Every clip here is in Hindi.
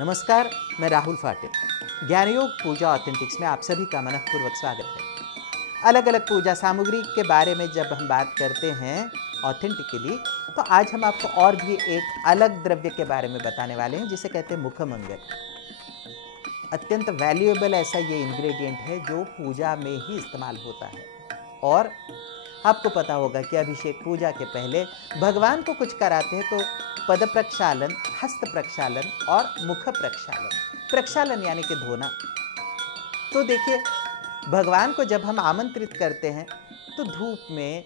नमस्कार, मैं राहुल फाटे। ज्ञान योग पूजा ऑथेंटिक्स में आप सभी का मनःपूर्वक स्वागत है। अलग अलग पूजा सामग्री के बारे में जब हम बात करते हैं ऑथेंटिकली, तो आज हम आपको और भी एक अलग द्रव्य के बारे में बताने वाले हैं जिसे कहते हैं मुखमंगल। अत्यंत वैल्यूएबल ऐसा ये इंग्रेडिएंट है जो पूजा में ही इस्तेमाल होता है। और आपको पता होगा कि अभिषेक पूजा के पहले भगवान को कुछ कराते हैं तो पद प्रक्षालन, हस्त प्रक्षालन और मुख प्रक्षालन। प्रक्षालन यानी कि धोना। तो देखिए, भगवान को जब हम आमंत्रित करते हैं तो धूप में,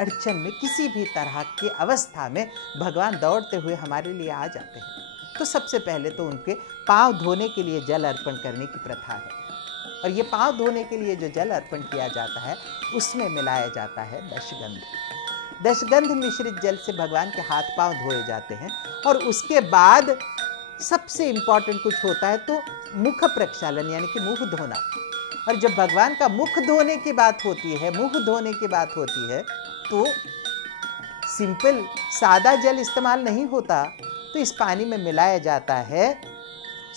अड़चन में, किसी भी तरह की अवस्था में भगवान दौड़ते हुए हमारे लिए आ जाते हैं। तो सबसे पहले तो उनके पांव धोने के लिए जल अर्पण करने की प्रथा है। और ये पांव धोने के लिए जो जल अर्पण किया जाता है उसमें मिलाया जाता है दशगंध। दशगंध मिश्रित जल से भगवान के हाथ पांव धोए जाते हैं। और उसके बाद सबसे इंपॉर्टेंट कुछ होता है तो मुख प्रक्षालन यानी कि मुंह धोना। और जब भगवान का मुख धोने की बात होती है, मुंह धोने की बात होती है, तो सिंपल सादा जल इस्तेमाल नहीं होता। तो इस पानी में मिलाया जाता है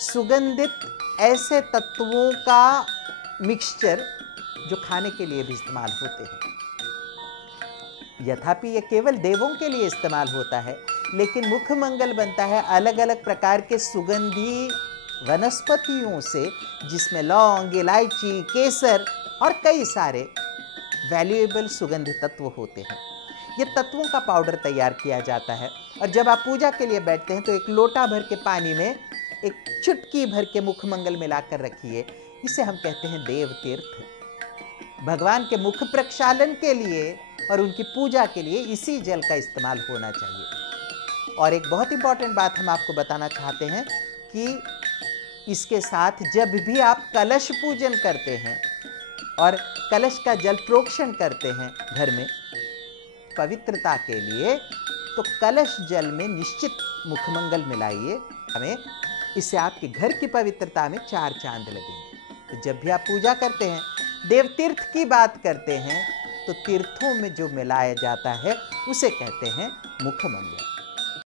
सुगंधित ऐसे तत्वों का मिक्सचर जो खाने के लिए भी इस्तेमाल होते हैं। यथापि यह केवल देवों के लिए इस्तेमाल होता है, लेकिन मुखमंगल बनता है अलग अलग प्रकार के सुगंधी वनस्पतियों से, जिसमें लौंग, इलायची, केसर और कई सारे वैल्यूएबल सुगंधी तत्व होते हैं। ये तत्वों का पाउडर तैयार किया जाता है। और जब आप पूजा के लिए बैठते हैं तो एक लोटा भर के पानी में एक चुटकी भर के मुखमंगल मिलाकर रखिए। इसे हम कहते हैं देव तीर्थ। भगवान के मुख प्रक्षालन के लिए और उनकी पूजा के लिए इसी जल का इस्तेमाल होना चाहिए। और एक बहुत इंपॉर्टेंट बात हम आपको बताना चाहते हैं कि इसके साथ जब भी आप कलश पूजन करते हैं और कलश का जल प्रोक्षण करते हैं घर में पवित्रता के लिए, तो कलश जल में निश्चित मुखमंगल मिलाइए। हमें इससे आपके घर की पवित्रता में 4 चांद लगेंगे। तो जब भी आप पूजा करते हैं, देव तीर्थ की बात करते हैं, तो तीर्थों में जो मिलाया जाता है उसे कहते हैं मुखमंगल।